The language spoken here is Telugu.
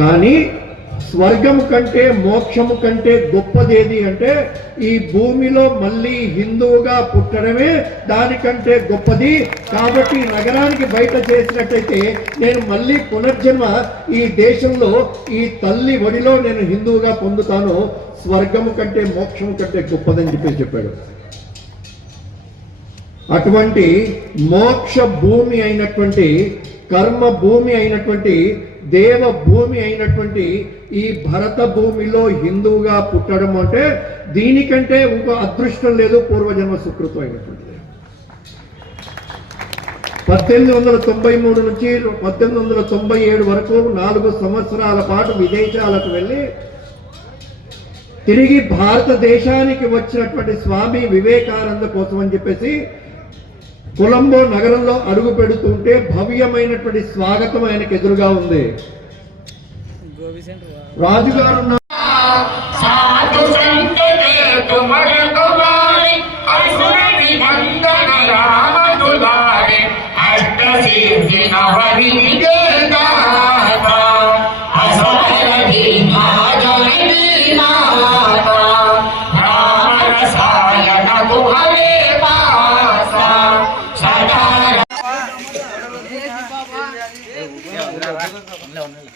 కానీ స్వర్గం కంటే మోక్షము కంటే గొప్పదేది అంటే ఈ భూమిలో మళ్ళీ హిందువుగా పుట్టడమే దానికంటే గొప్పది. కాబట్టి ఈ నగరానికి బయట చేసినట్టయితే నేను మళ్ళీ పునర్జన్మ ఈ దేశంలో ఈ తల్లి ఒడిలో నేను హిందువుగా పొందుతాను. స్వర్గము కంటే మోక్షము కంటే గొప్పదని చెప్పి చెప్పాడు. అటువంటి మోక్ష భూమి అయినటువంటి కర్మ భూమి అయినటువంటి దేవ భూమి అయినటువంటి ఈ భరత భూమిలో హిందువుగా పుట్టడం అంటే దీనికంటే ఇంకో అదృష్టం లేదు పూర్వజన్మ సుకృతం అయినటువంటిది పద్దెనిమిది వందల తొంభై మూడు నుంచి పద్దెనిమిది వందల తొంభై ఏడు వరకు నాలుగు సంవత్సరాల పాటు విదేశాలకు వెళ్ళి తిరిగి భారతదేశానికి వచ్చినటువంటి స్వామి వివేకానంద కోసం అని చెప్పేసి కొలంబో నగరంలో అడుగు పెడుతుంటే భవ్యమైనటువంటి స్వాగతం ఆయనకు ఎదురుగా ఉంది. రాజుగారు వెళ్ళి